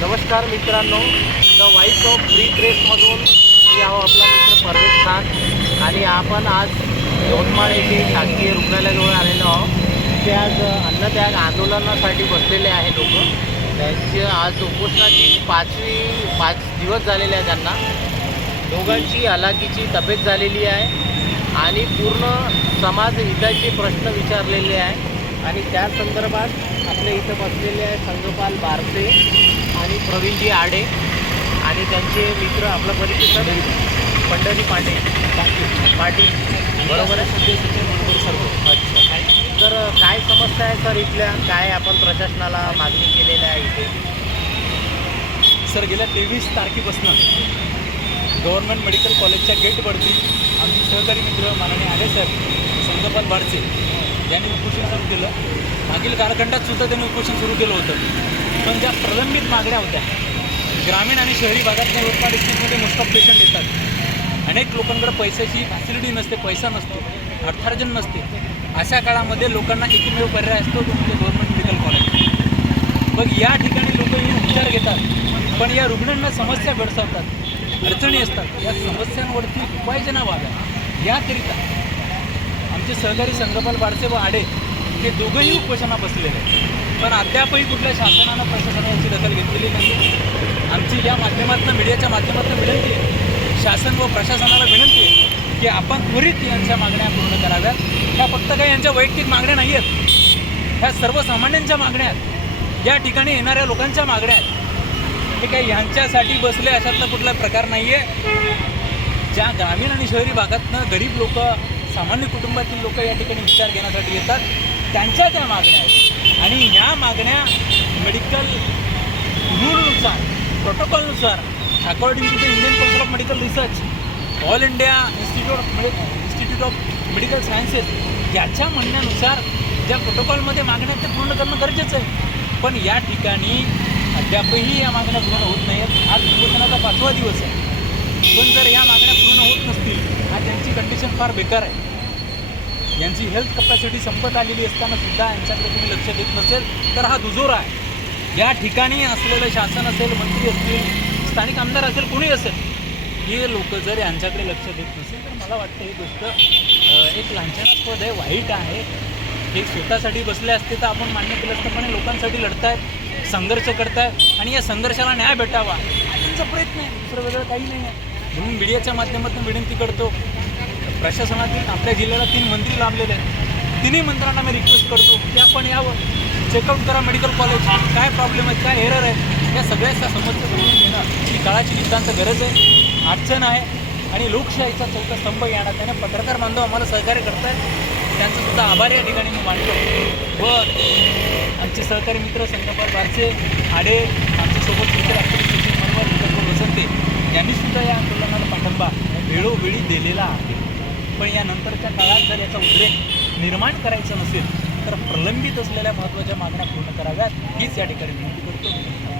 नमस्कार मित्रांनो. The voice of free प्रेसमधून मी आहो आपला मित्र परवेश खान. आणि आपण आज यवतमाळ येथे शासकीय रुग्णालयाजवळ आलेलो आहोत ते आज अन्नत्याग आंदोलनासाठी बसलेले आहे लोक. त्यांची आज उपोषणाची पाचवी पाच दिवस झालेले आहे त्यांना. दोघांची हलाखीची तब्येत झालेली आहे. आणि पूर्ण समाज हिताचे प्रश्न विचारलेले आहे. आणि त्या संदर्भात आपल्या इथं बसलेले आहे संगपाल बारसे. आणि प्रवीणजी आडे आणि त्यांचे मित्र आपला परिचित पंढरी पांडे पाटील. बरोबर आहे? अच्छा तर काय समस्या आहे सर इथल्या? काय आपण प्रशासनाला मागणी केलेल्या आहे इथे? सर गेल्या तेवीस तारखेपासून गव्हर्नमेंट मेडिकल कॉलेजच्या गेटवरती आमचे सहकारी मित्र माननीय आले साहेब संगपाल भारचे यांनी उपोषण सुरू केलं. मागील कालखंडात सुद्धा त्यांनी उपोषण सुरू केलं होतं. पण ज्या प्रलंबित मागण्या होत्या ग्रामीण आणि शहरी भागातल्या यवतमाळ डिस्ट्रिक्टमध्ये मोस्ट ऑफ पेशंट येतात. अनेक लोकांकडे पैशाची फॅसिलिटी नसते पैसा नसतो अर्थार्जन नसते. अशा काळामध्ये लोकांना एकमेव पर्याय असतो तो म्हणजे गव्हर्नमेंट मेडिकल कॉलेज मग या ठिकाणी लोक येऊन उपचार घेतात पण या रुग्णांना समस्या भेडसावतात अडचणी असतात. या समस्यांवरती उपायजना व्हाव्या याकरिता आमचे सहकारी संगपाल बारसे व आडे हे दोघंही उपोषणा बसलेले आहेत. पण अद्यापही कुठल्या शासनानं प्रशासनाची याची दखल घेतलेली नाही आमची या माध्यमातून मीडियाच्या माध्यमातून विनंती आहे. शासन व प्रशासनाला विनंती आहे की आपण त्वरित यांच्या मागण्या पूर्ण कराव्यात. ह्या फक्त काही यांच्या वैयक्तिक मागण्या नाही आहेत ह्या सर्वसामान्यांच्या मागण्या आहेत. या ठिकाणी येणाऱ्या लोकांच्या मागण्या आहेत. हे काही ह्यांच्यासाठी बसले अशातला कुठला प्रकार नाही आहे ज्या ग्रामीण आणि शहरी भागातनं गरीब लोक सामान्य कुटुंबातील लोक या ठिकाणी विचार घेण्यासाठी येतात त्यांच्या त्या मागण्या आहेत. आणि ह्या मागण्या मेडिकल रूलनुसार प्रोटोकॉलनुसार according to the Indian council of medical research all India institute of medi institute of medical sciences याच्या म्हणण्यानुसार ज्या प्रोटोकॉलमध्ये मागण्या ते पूर्ण करणं गरजेचं आहे. पण या ठिकाणी अद्यापही या मागण्या पूर्ण होत नाही आहेत. आज उपोषणाचा पाचवा दिवस आहे. पण जर या मागण्या पूर्ण होत नसतील आज त्यांची कंडिशन फार बेकार आहे. यांची हेल्थ कपॅसिटी संपत आलेली असताना सुद्धा यांच्याकडे तुम्ही लक्ष देत नसेल तर हा दुजोरा आहे. या ठिकाणी असलेलं शासन असेल मंत्री असतील स्थानिक आमदार असेल कोणी असेल हे लोक जर यांच्याकडे लक्ष देत नसेल तर मला वाटतं ही गोष्ट एक लांछनास्पद आहे वाईट आहे. हे स्वतःसाठी बसले असते तर आपण मान्य केलं असतं पण लोकांसाठी लढतायत संघर्ष करतायत आणि या संघर्षाला न्याय भेटावा हा त्यांचा प्रयत्न आहे दुसरं वेगळं काही नाही आहे. म्हणून मीडियाच्या माध्यमातून विनंती करतो प्रशासनातील आपल्या जिल्ह्याला तीन मंत्री लाभलेले आहेत. तिन्ही मंत्र्यांना मी रिक्वेस्ट करतो की आपण यावं. चेकआउट करा मेडिकल कॉलेज काय प्रॉब्लेम आहेत काय एरर आहे या सगळ्याच्या समस्या समजून घेणं ही काळाची नितांत गरज आहे. अडचण आहे. आणि लोकशाहीचा चौथा स्तंभ येणार. त्याने पत्रकार बांधव आम्हाला सहकार्य करतायत. त्यांचं सुद्धा आभार या ठिकाणी मी मानतो. व आमचे सहकारी मित्र संगपाल बारसे आडे आमचे सोबत मित्र सुशील मनवर वसंते यांनी सुद्धा या आंदोलनाला पाठिंबा वेळोवेळी दिलेला आहे. पण यानंतरच्या काळात जर याचा उद्रेक निर्माण करायचा नसेल तर प्रलंबित असलेल्या महत्त्वाच्या मागण्या पूर्ण कराव्यात हीच या ठिकाणी विनंती करतो.